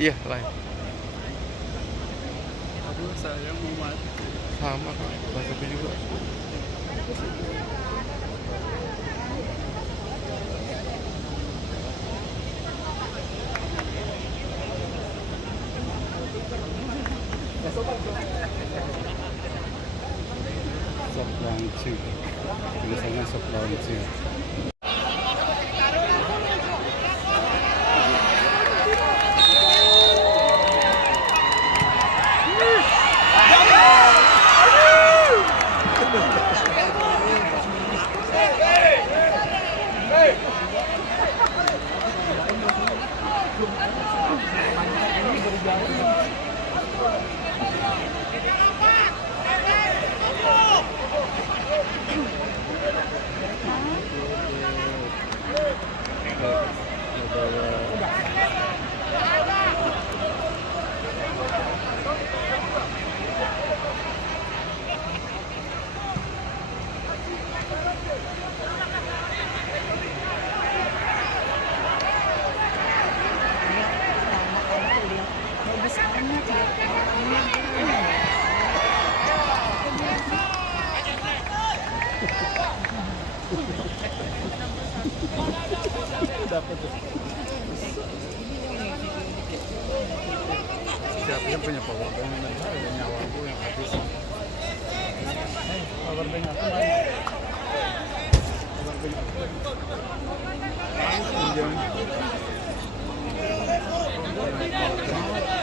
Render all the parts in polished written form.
Iya, live. Aduh, saya mau mati. Sama kok, tapi juga. Sop launching. Tulisannya sop launching. Dapat tuh. Siapa yang punya power bank? Ada nyawa gue yang habis. Power bank aku banyak. Power bank aku banyak.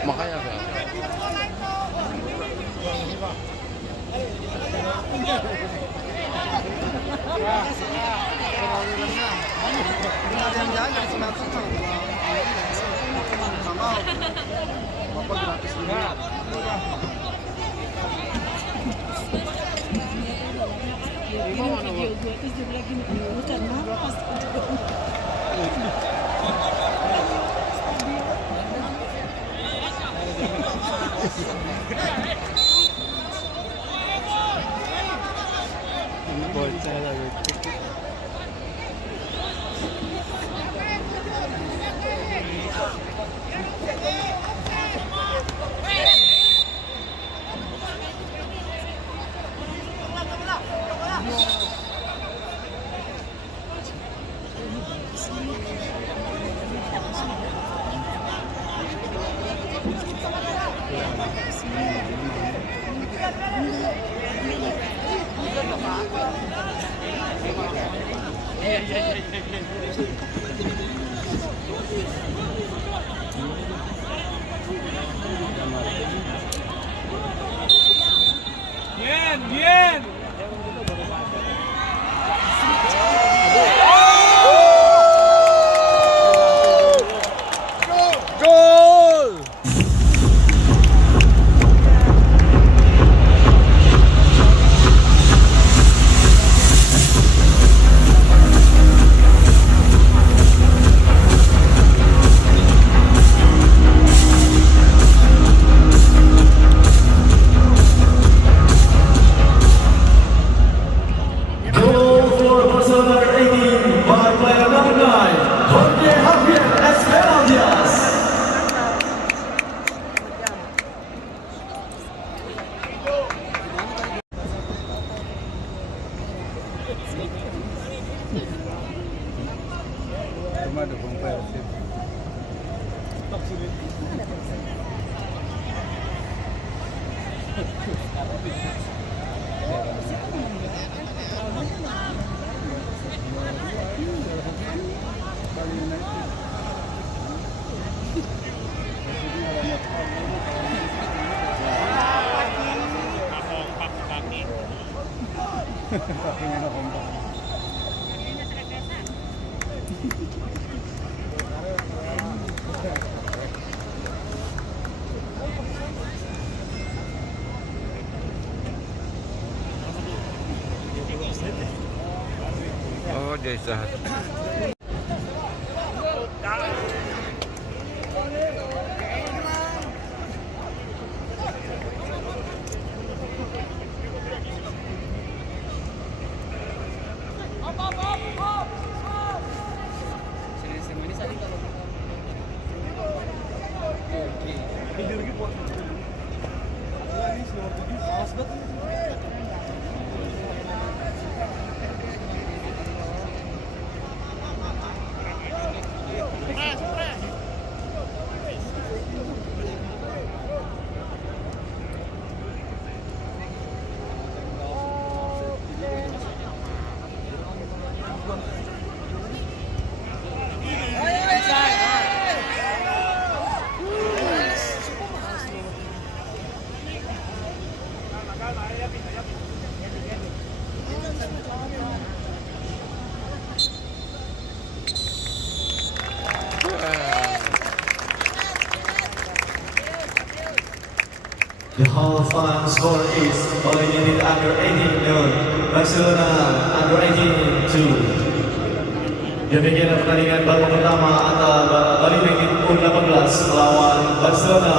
Makanya kan. Yang jaga di Sumatera sama apa gratis ini. Video gue terus dia bilang gini, bukan napas. Bocah lagi. Bien. Gol! Cuma dukung Persib. Kakinya na kompak. Oh, dia istirahat. Video lagi buat. Ini nomor 7, awas banget. The whole final score is Bali United under 18 nil, Barcelona under 18 2. Demikian pertandingan babak pertama antara Bali United U18 melawan Barcelona.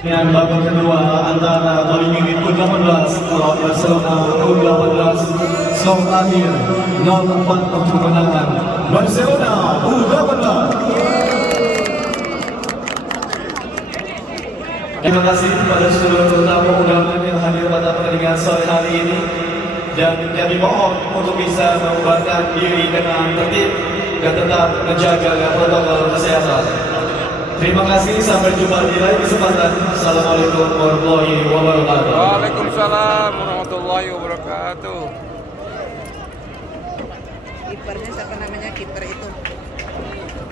Dengan babak kedua antara Bali United U18 melawan Barcelona U18, skor akhir 0-4 untuk kemenangan Barcelona U18. Terima kasih kepada seluruh tamu undangan yang hadir pada pertandingan sore hari ini, dan kami mohon untuk bisa membubarkan diri dengan tertib dan tetap menjaga protokol kesehatan. Terima kasih, sampai jumpa di lain kesempatan. Assalamualaikum warahmatullahi wabarakatuh. Waalaikumsalam warahmatullahi wabarakatuh. Kipernya siapa namanya? Kiper itu.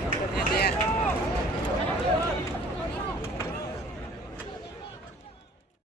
Kipernya dia.